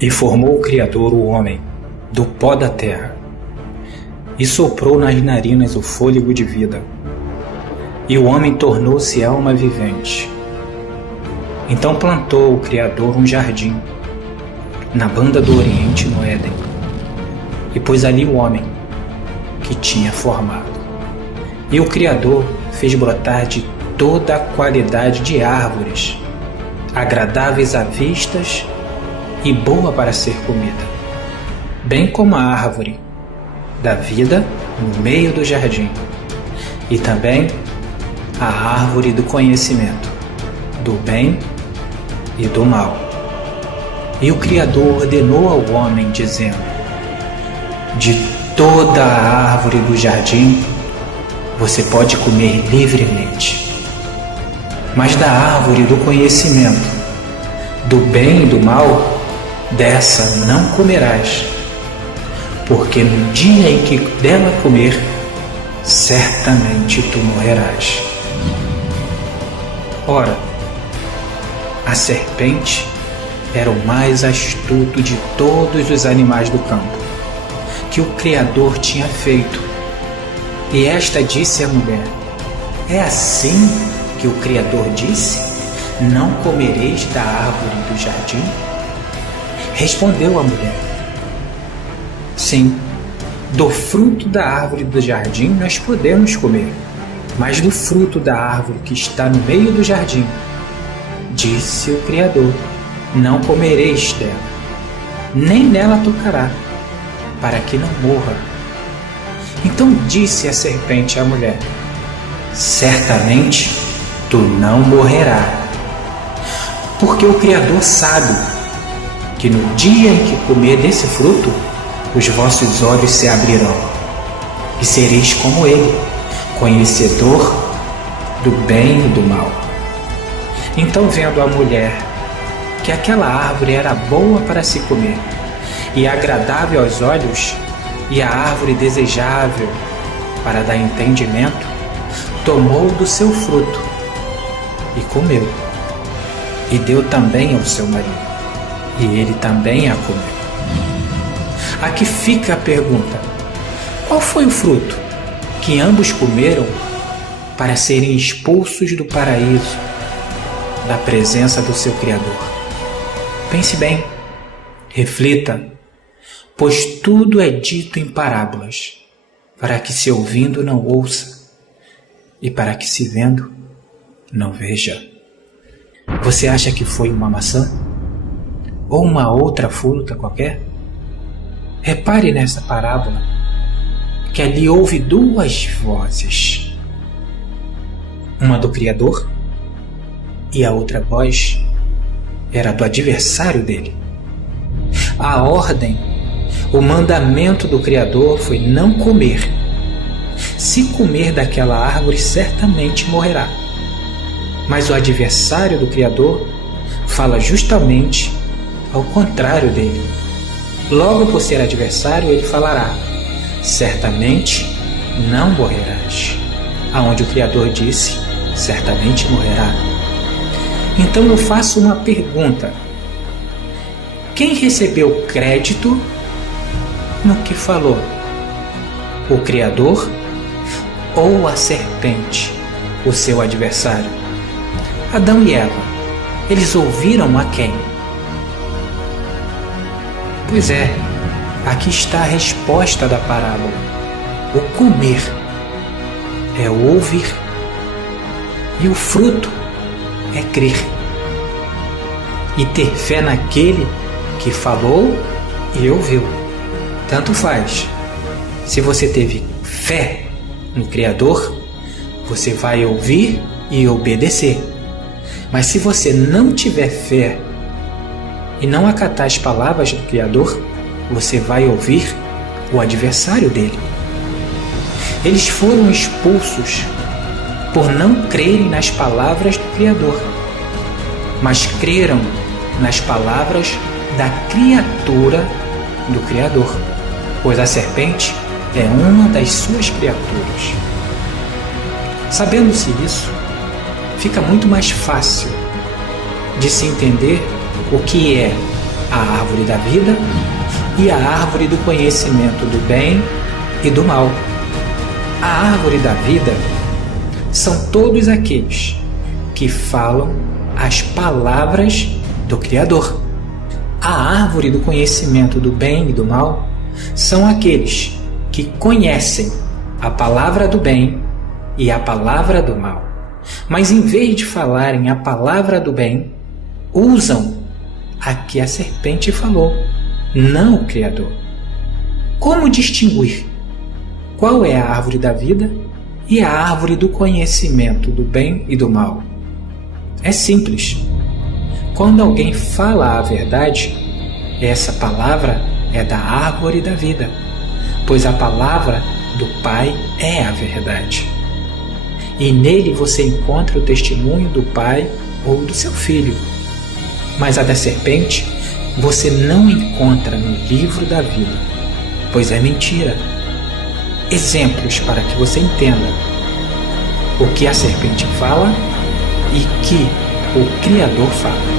E formou o Criador o homem do pó da terra, e soprou nas narinas o fôlego de vida, e o homem tornou-se alma vivente. Então plantou o Criador um jardim, na banda do Oriente, no Éden, e pôs ali o homem que tinha formado. E o Criador fez brotar de toda a qualidade de árvores, agradáveis à vistas e boa para ser comida, bem como a árvore da vida no meio do jardim, e também a árvore do conhecimento, do bem e do mal. E o Criador ordenou ao homem, dizendo: de toda a árvore do jardim você pode comer livremente, mas da árvore do conhecimento, do bem e do mal, dessa não comerás, porque no dia em que dela comer, certamente tu morrerás. Ora, a serpente era o mais astuto de todos os animais do campo que o Criador tinha feito. E esta disse à mulher: é assim que o Criador disse: não comereis da árvore do jardim? Respondeu a mulher: sim, do fruto da árvore do jardim nós podemos comer, mas do fruto da árvore que está no meio do jardim, disse o Criador: não comereis dela, nem nela tocará, para que não morra. Então disse a serpente à mulher: certamente tu não morrerás, porque o Criador sabe que no dia em que comer desse fruto, os vossos olhos se abrirão, e sereis como ele, conhecedor do bem e do mal. Então, vendo a mulher que aquela árvore era boa para se comer, e agradável aos olhos, e a árvore desejável para dar entendimento, tomou do seu fruto e comeu, e deu também ao seu marido, e ele também a comeu. Aqui fica a pergunta: qual foi o fruto que ambos comeram para serem expulsos do paraíso, da presença do seu Criador? Pense bem, reflita, pois tudo é dito em parábolas, para que se ouvindo não ouça, e para que se vendo não veja. Você acha que foi uma maçã? Ou uma outra fruta qualquer? Repare nessa parábola que ali houve duas vozes, uma do Criador e a outra voz era do adversário dele. A ordem, o mandamento do Criador foi não comer. Se comer daquela árvore, certamente morrerá. Mas o adversário do Criador fala justamente ao contrário dele. Logo por ser adversário, ele falará: certamente não morrerás. Aonde o Criador disse: certamente morrerá. Então eu faço uma pergunta: quem recebeu crédito no que falou? O Criador ou a serpente, o seu adversário? Adão e Eva, eles ouviram a quem? Pois é, aqui está a resposta da parábola. O comer é o ouvir, e o fruto é crer e ter fé naquele que falou e ouviu. Tanto faz. Se você teve fé no Criador, você vai ouvir e obedecer. Mas se você não tiver fé e não acatar as palavras do Criador, você vai ouvir o adversário dele. Eles foram expulsos por não crerem nas palavras do Criador, mas creram nas palavras da criatura do Criador, pois a serpente é uma das suas criaturas. Sabendo-se isso, fica muito mais fácil de se entender o que é a árvore da vida e a árvore do conhecimento do bem e do mal. A árvore da vida são todos aqueles que falam as palavras do Criador. A árvore do conhecimento do bem e do mal são aqueles que conhecem a palavra do bem e a palavra do mal, mas em vez de falarem a palavra do bem, usam a que a serpente falou, não o Criador. Como distinguir qual é a árvore da vida e a árvore do conhecimento do bem e do mal? É simples. Quando alguém fala a verdade, essa palavra é da árvore da vida, pois a palavra do Pai é a verdade. E nele você encontra o testemunho do Pai ou do seu Filho. Mas a da serpente você não encontra no livro da vida, pois é mentira. Exemplos para que você entenda o que a serpente fala e que o Criador fala.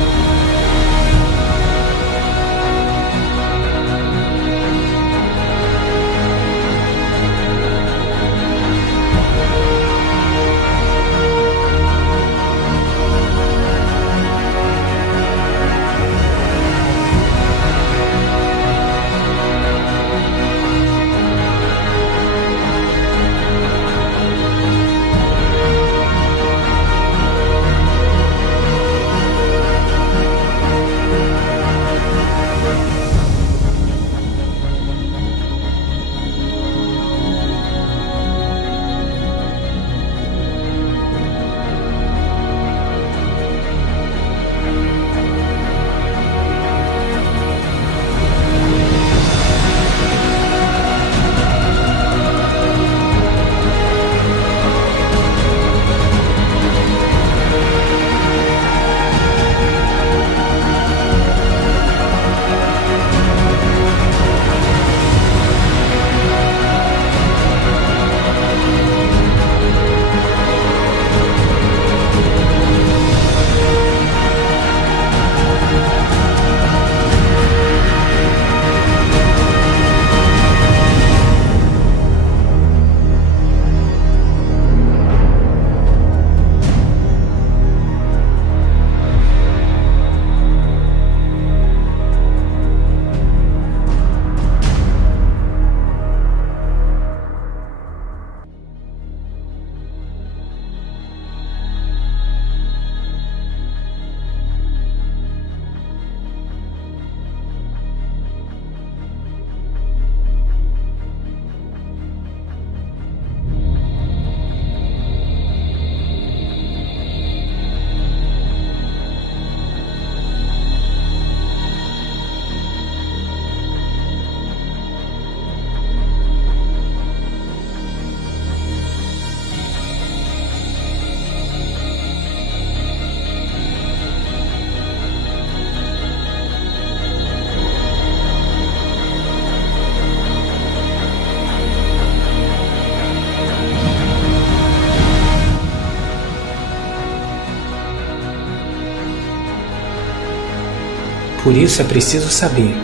Por isso é preciso saber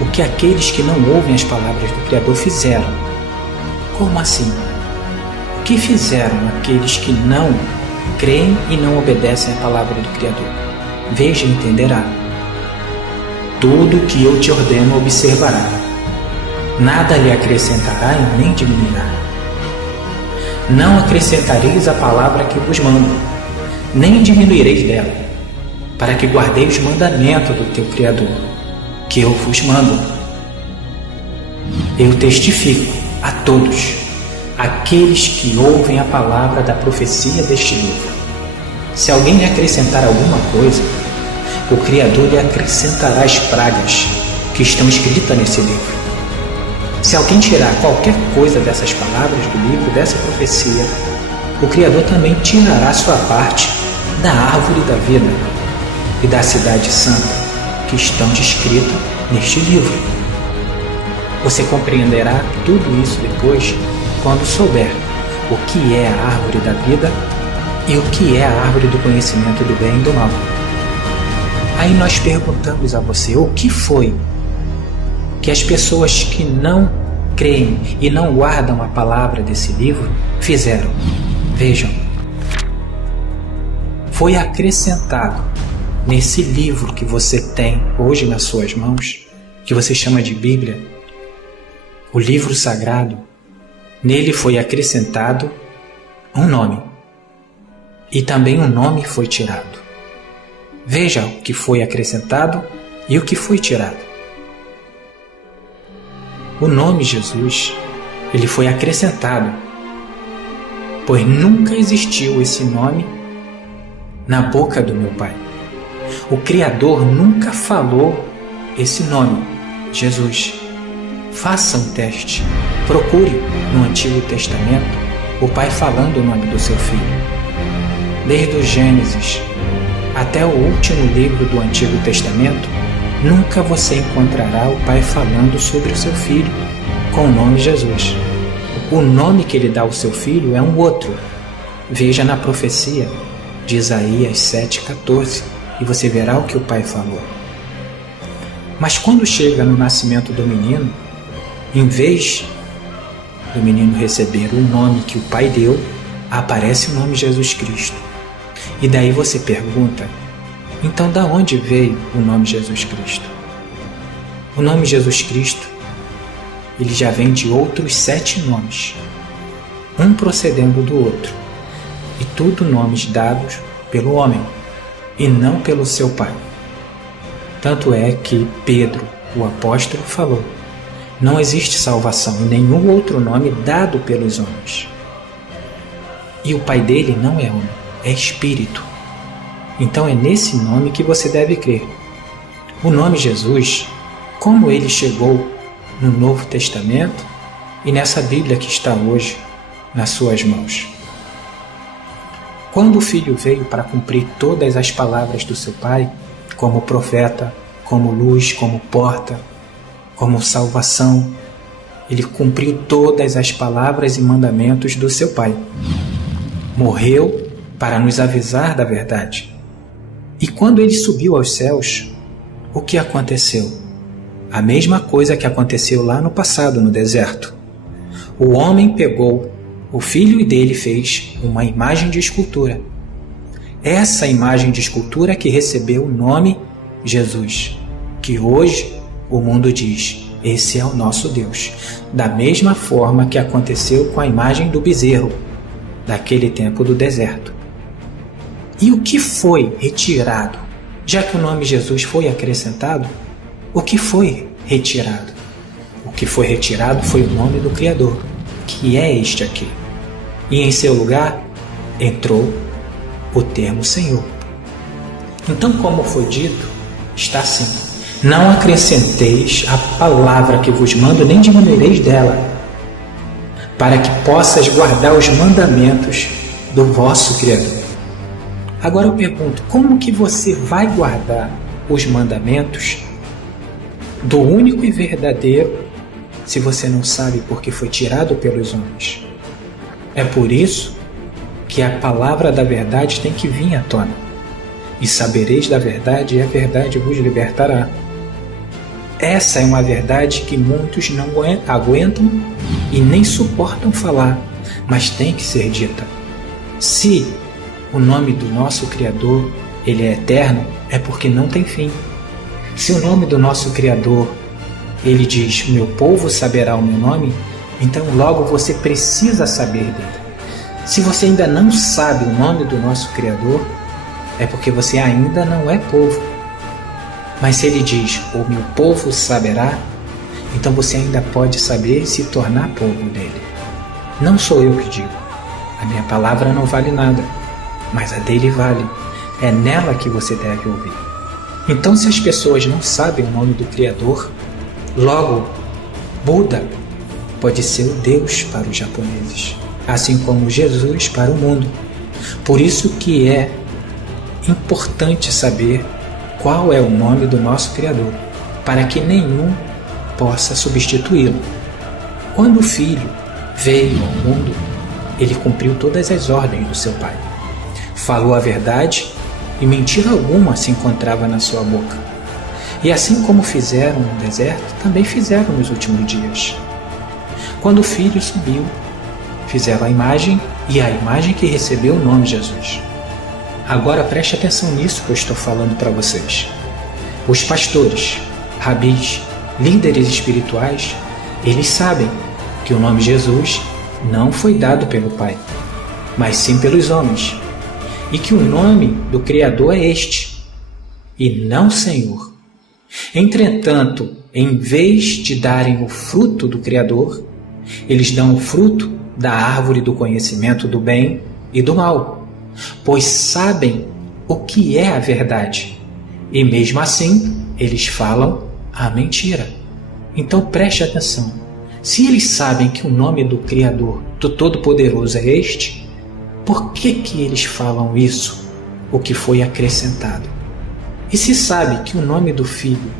o que aqueles que não ouvem as palavras do Criador fizeram. Como assim? O que fizeram aqueles que não creem e não obedecem à palavra do Criador? Veja e entenderá. Tudo o que eu te ordeno observará. Nada lhe acrescentará e nem diminuirá. Não acrescentareis a palavra que vos mando, nem diminuireis dela, para que guardeis os mandamentos do teu Criador, que eu vos mando. Eu testifico a todos aqueles que ouvem a palavra da profecia deste livro. Se alguém lhe acrescentar alguma coisa, o Criador lhe acrescentará as pragas que estão escritas nesse livro. Se alguém tirar qualquer coisa dessas palavras do livro, dessa profecia, o Criador também tirará sua parte da árvore da vida e da cidade santa que estão descritas neste livro. Você compreenderá tudo isso depois, quando souber o que é a árvore da vida e o que é a árvore do conhecimento do bem e do mal. Aí nós perguntamos a você, o que foi que as pessoas que não creem e não guardam a palavra desse livro fizeram? Vejam, foi acrescentado nesse livro que você tem hoje nas suas mãos, que você chama de Bíblia, o livro sagrado, nele foi acrescentado um nome. E também um nome foi tirado. Veja o que foi acrescentado e o que foi tirado. O nome Jesus, ele foi acrescentado, pois nunca existiu esse nome na boca do meu Pai. O Criador nunca falou esse nome, Jesus. Faça um teste. Procure no Antigo Testamento o Pai falando o nome do seu Filho. Desde o Gênesis até o último livro do Antigo Testamento, nunca você encontrará o Pai falando sobre o seu Filho com o nome Jesus. O nome que ele dá ao seu Filho é um outro. Veja na profecia de Isaías 7,14 e você verá o que o Pai falou. Mas quando chega no nascimento do menino, em vez do menino receber o nome que o Pai deu, aparece o nome Jesus Cristo. E daí você pergunta, então da onde veio o nome Jesus Cristo? O nome Jesus Cristo, ele já vem de outros 7 nomes, um procedendo do outro, e tudo nomes dados pelo homem, e não pelo seu Pai. Tanto é que Pedro, o apóstolo, falou, não existe salvação em nenhum outro nome dado pelos homens. E o Pai dele não é homem, é Espírito. Então é nesse nome que você deve crer. O nome Jesus, como ele chegou no Novo Testamento e nessa Bíblia que está hoje nas suas mãos. Quando o Filho veio para cumprir todas as palavras do seu Pai, como profeta, como luz, como porta, como salvação, ele cumpriu todas as palavras e mandamentos do seu Pai. Morreu para nos avisar da verdade. E quando ele subiu aos céus, o que aconteceu? A mesma coisa que aconteceu lá no passado, no deserto. O homem pegou o filho dele fez uma imagem de escultura. Essa imagem de escultura que recebeu o nome Jesus, que hoje o mundo diz, esse é o nosso Deus. Da mesma forma que aconteceu com a imagem do bezerro, daquele tempo do deserto. E o que foi retirado? Já que o nome Jesus foi acrescentado, o que foi retirado? O que foi retirado foi o nome do Criador, que é este aqui. E em seu lugar entrou o termo Senhor. Então, como foi dito, está assim: não acrescenteis a palavra que vos mando, nem diminuireis dela, para que possas guardar os mandamentos do vosso Criador. Agora eu pergunto, como que você vai guardar os mandamentos do único e verdadeiro se você não sabe porque foi tirado pelos homens? É por isso que a palavra da verdade tem que vir à tona. E sabereis da verdade, e a verdade vos libertará. Essa é uma verdade que muitos não aguentam e nem suportam falar, mas tem que ser dita. Se o nome do nosso Criador ele é eterno, é porque não tem fim. Se o nome do nosso Criador ele diz, meu povo saberá o meu nome, então logo você precisa saber dele. Se você ainda não sabe o nome do nosso Criador, é porque você ainda não é povo. Mas se ele diz, o meu povo saberá, então você ainda pode saber e se tornar povo dele. Não sou eu que digo. A minha palavra não vale nada, mas a dele vale. É nela que você deve ouvir. Então, se as pessoas não sabem o nome do Criador, logo, Buda pode ser o Deus para os japoneses, assim como Jesus para o mundo. Por isso que é importante saber qual é o nome do nosso Criador, para que nenhum possa substituí-lo. Quando o Filho veio ao mundo, ele cumpriu todas as ordens do seu Pai. Falou a verdade e mentira alguma se encontrava na sua boca. E assim como fizeram no deserto, também fizeram nos últimos dias. Quando o Filho subiu, fizeram a imagem, e a imagem que recebeu o nome Jesus. Agora preste atenção nisso que eu estou falando para vocês. Os pastores, rabis, líderes espirituais, eles sabem que o nome Jesus não foi dado pelo Pai, mas sim pelos homens, e que o nome do Criador é este, e não Senhor. Entretanto, em vez de darem o fruto do Criador, eles dão o fruto da árvore do conhecimento do bem e do mal, pois sabem o que é a verdade, e mesmo assim eles falam a mentira. Então preste atenção. Se eles sabem que o nome do Criador, do Todo-Poderoso é este, por que eles falam isso, o que foi acrescentado? E se sabe que o nome do Filho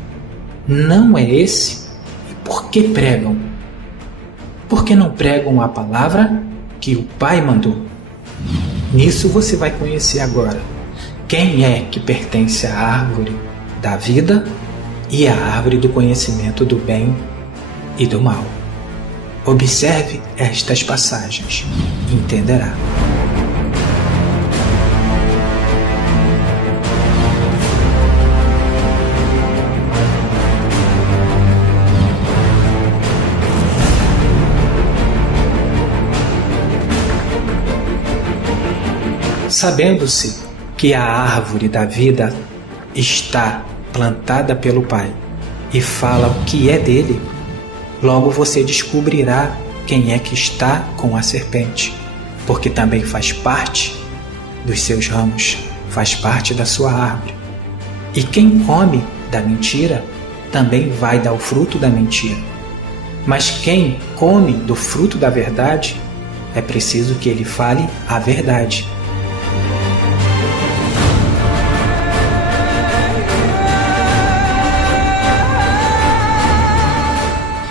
não é esse, e por que pregam? Por que não pregam a palavra que o Pai mandou? Nisso você vai conhecer agora quem é que pertence à árvore da vida e à árvore do conhecimento do bem e do mal. Observe estas passagens e entenderá. Sabendo-se que a árvore da vida está plantada pelo Pai e fala o que é dele, logo você descobrirá quem é que está com a serpente, porque também faz parte dos seus ramos, faz parte da sua árvore. E quem come da mentira também vai dar o fruto da mentira. Mas quem come do fruto da verdade, é preciso que ele fale a verdade.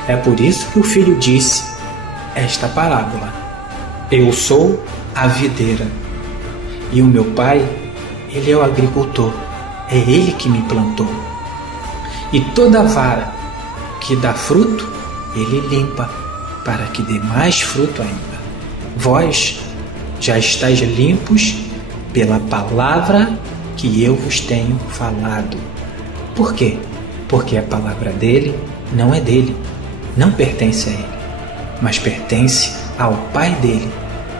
É por isso que o Filho disse esta parábola: Eu sou a videira, e o meu Pai, ele é o agricultor, é ele que me plantou. E toda vara que dá fruto, ele limpa, para que dê mais fruto ainda. Vós já estáis limpos pela palavra que eu vos tenho falado. Por quê? Porque a palavra dele não é dele, não pertence a ele, mas pertence ao Pai dele.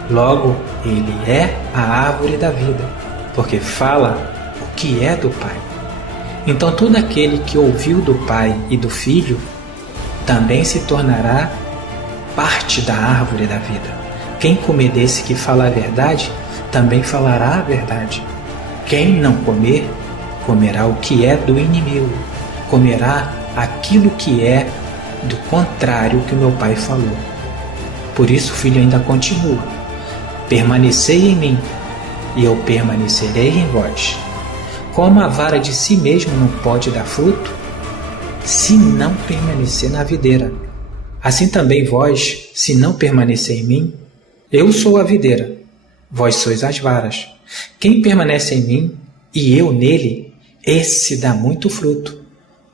Logo, ele é a árvore da vida, porque fala o que é do Pai. Então todo aquele que ouviu do Pai e do Filho também se tornará parte da árvore da vida. Quem comer desse que fala a verdade, também falará a verdade. Quem não comer, comerá o que é do inimigo, comerá aquilo que é do contrário que o meu Pai falou. Por isso o Filho ainda continua: permanecei em mim, e eu permanecerei em vós. Como a vara de si mesmo não pode dar fruto, se não permanecer na videira, assim também vós, se não permanecer em mim, eu sou a videira, vós sois as varas. Quem permanece em mim, e eu nele, esse dá muito fruto,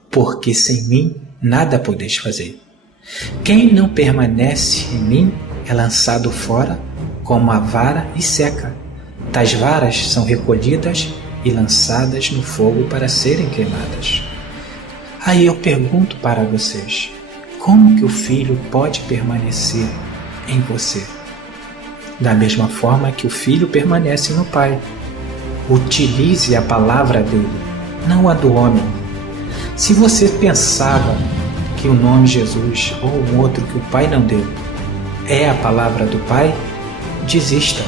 porque sem mim nada podeis fazer. Quem não permanece em mim é lançado fora como a vara e seca. Tais varas são recolhidas e lançadas no fogo para serem queimadas. Aí eu pergunto para vocês: como que o Filho pode permanecer em você? Da mesma forma que o Filho permanece no Pai. Utilize a palavra dele, não a do homem. Se você pensava que o nome Jesus ou um outro que o Pai não deu é a palavra do Pai, desista.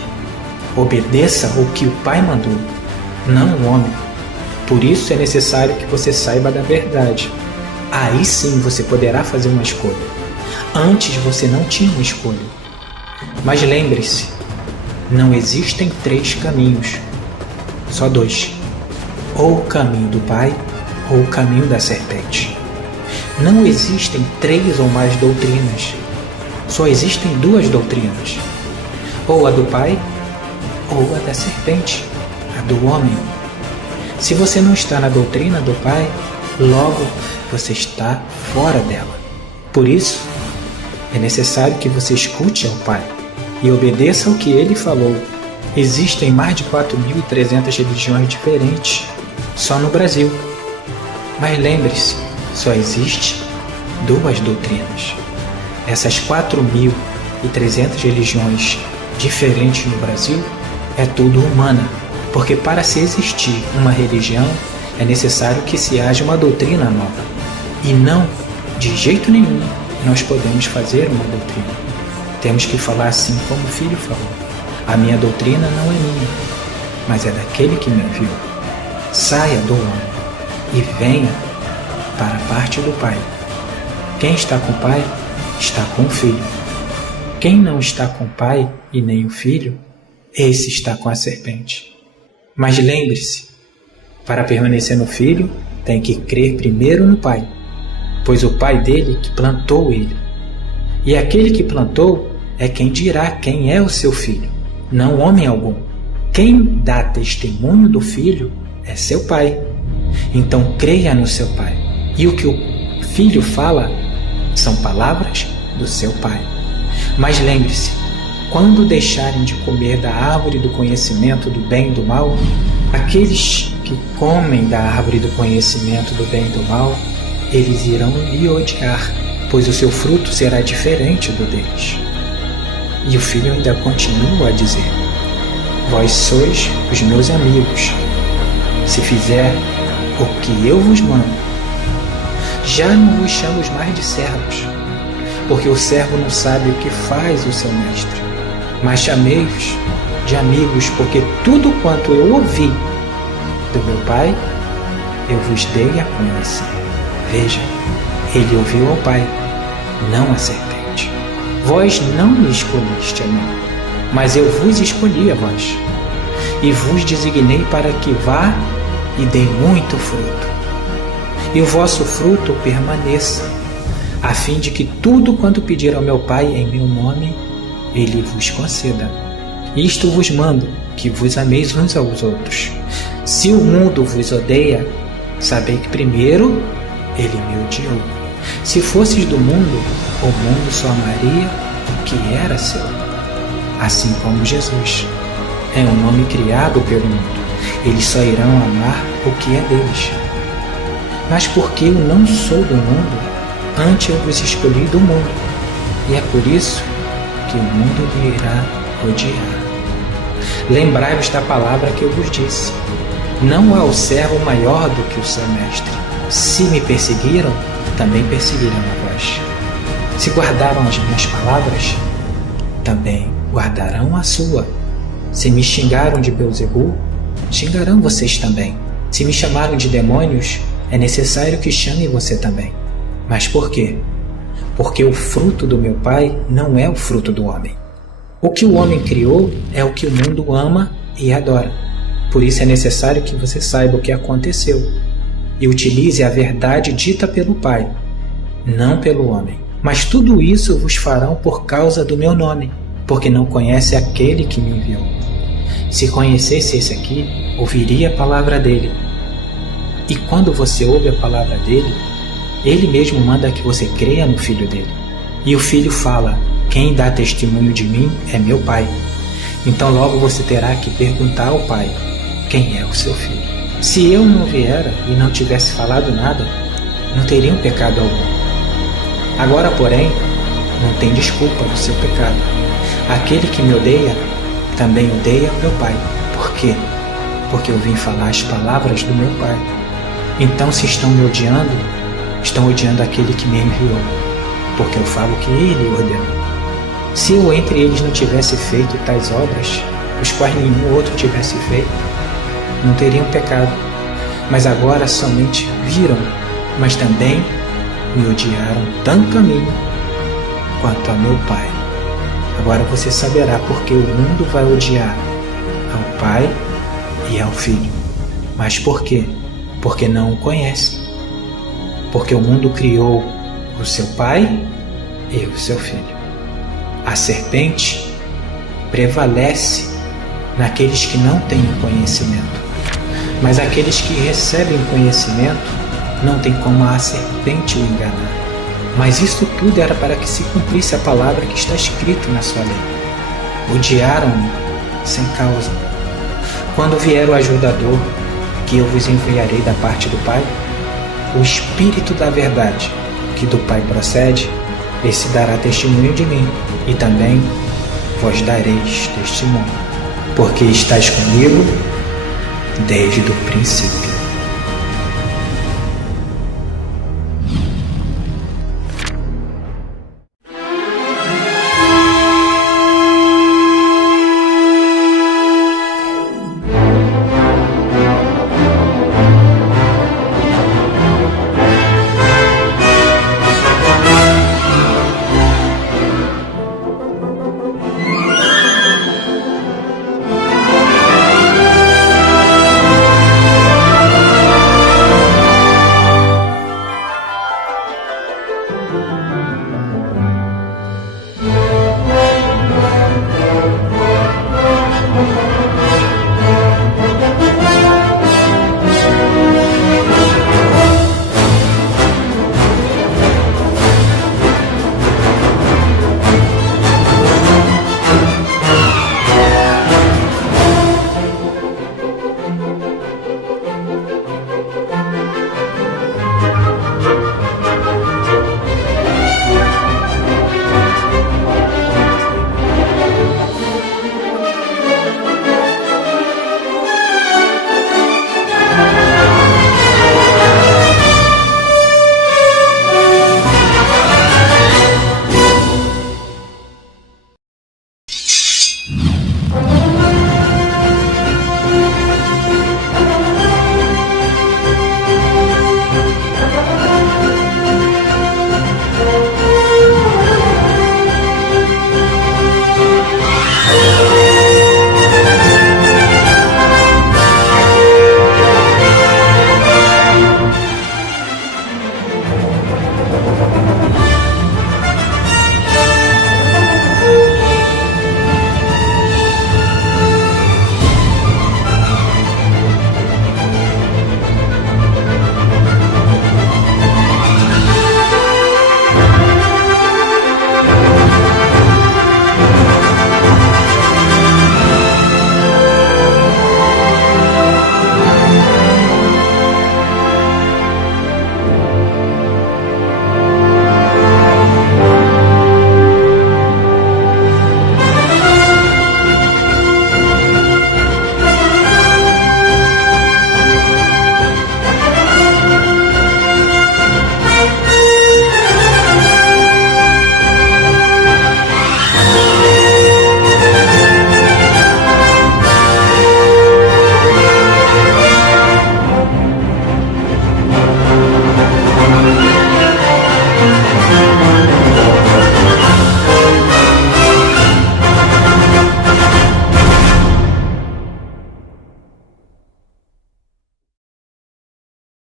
Obedeça o que o Pai mandou, não o homem. Por isso é necessário que você saiba da verdade. Aí sim você poderá fazer uma escolha. Antes você não tinha uma escolha. Mas lembre-se, não existem 3 caminhos, só 2. Ou o caminho do Pai, ou o caminho da serpente. Não existem 3 ou mais doutrinas, só existem 2 doutrinas, ou a do Pai, ou a da serpente, a do homem. Se você não está na doutrina do Pai, logo você está fora dela. Por isso, é necessário que você escute ao Pai e obedeça ao que Ele falou. Existem mais de 4.300 religiões diferentes só no Brasil. Mas lembre-se, só existe 2 doutrinas. Essas 4.300 religiões diferentes no Brasil é tudo humana, porque para se existir uma religião é necessário que se haja uma doutrina nova. E não, de jeito nenhum, nós podemos fazer uma doutrina. Temos que falar assim como o Filho falou. A minha doutrina não é minha, mas é daquele que me enviou. Saia do homem e venha para a parte do Pai. Quem está com o Pai, está com o Filho. Quem não está com o Pai e nem o Filho, esse está com a serpente. Mas lembre-se, para permanecer no Filho, tem que crer primeiro no Pai, pois o Pai dele que plantou ele. E aquele que plantou é quem dirá quem é o seu filho, não homem algum. Quem dá testemunho do Filho é seu Pai. Então creia no seu Pai. E o que o Filho fala são palavras do seu Pai. Mas lembre-se, quando deixarem de comer da árvore do conhecimento do bem e do mal, aqueles que comem da árvore do conhecimento do bem e do mal, eles irão lhe odiar, pois o seu fruto será diferente do deles. E o Filho ainda continua a dizer: vós sois os meus amigos, se fizer o que eu vos mando. Já não vos chamo mais de servos, porque o servo não sabe o que faz o seu mestre, mas chamei-vos de amigos, porque tudo quanto eu ouvi do meu Pai, eu vos dei a conhecer. Veja, ele ouviu ao Pai, não a serpente. Vós não me escolheste a mim, mas eu vos escolhi a vós, e vos designei para que vá e dê muito fruto, e o vosso fruto permaneça, a fim de que tudo quanto pedir ao meu Pai em meu nome, ele vos conceda. Isto vos mando, que vos ameis uns aos outros. Se o mundo vos odeia, sabei que primeiro ele me odiou. Se fosses do mundo, o mundo só amaria o que era seu. Assim como Jesus é um nome criado pelo mundo, eles só irão amar o que é deles. Mas porque eu não sou do mundo, antes eu vos escolhi do mundo, e é por isso que o mundo me irá odiar. Lembrai-vos da palavra que eu vos disse: não há o servo maior do que o seu mestre. Se me perseguiram, também perseguirão a vós. Se guardaram as minhas palavras, também guardarão a sua. Se me xingaram de Beelzebul, xingarão vocês também. Se me chamaram de demônios, é necessário que chamem você também. Mas por quê? Porque o fruto do meu Pai não é o fruto do homem. O que o homem criou é o que o mundo ama e adora. Por isso é necessário que você saiba o que aconteceu e utilize a verdade dita pelo Pai, não pelo homem. Mas tudo isso vos farão por causa do meu nome, porque não conhece aquele que me enviou. Se conhecesse esse aqui, ouviria a palavra dele. E quando você ouve a palavra dele, ele mesmo manda que você creia no Filho dele. E o Filho fala: quem dá testemunho de mim é meu Pai. Então logo você terá que perguntar ao Pai: quem é o seu Filho? Se eu não viera e não tivesse falado nada, não teriam pecado algum. Agora, porém, não tem desculpa do seu pecado. Aquele que me odeia, também odeia meu Pai. Por quê? Porque eu vim falar as palavras do meu Pai. Então, se estão me odiando, estão odiando aquele que me enviou, porque eu falo que ele ordenou. Se eu entre eles não tivesse feito tais obras, os quais nenhum outro tivesse feito, não teriam pecado. Mas agora somente viram, mas também me odiaram tanto a mim quanto a meu Pai. Agora você saberá porque o mundo vai odiar ao Pai e ao Filho. Mas por quê? Porque não o conhece. Porque o mundo criou o seu Pai e o seu Filho. A serpente prevalece naqueles que não têm o conhecimento. Mas aqueles que recebem conhecimento não tem como a serpente o enganar. Mas isto tudo era para que se cumprisse a palavra que está escrito na sua lei. Odiaram-me sem causa. Quando vier o ajudador, que eu vos enviarei da parte do Pai, o Espírito da verdade, que do Pai procede, esse dará testemunho de mim, e também vós dareis testemunho, porque estáis comigo desde o princípio.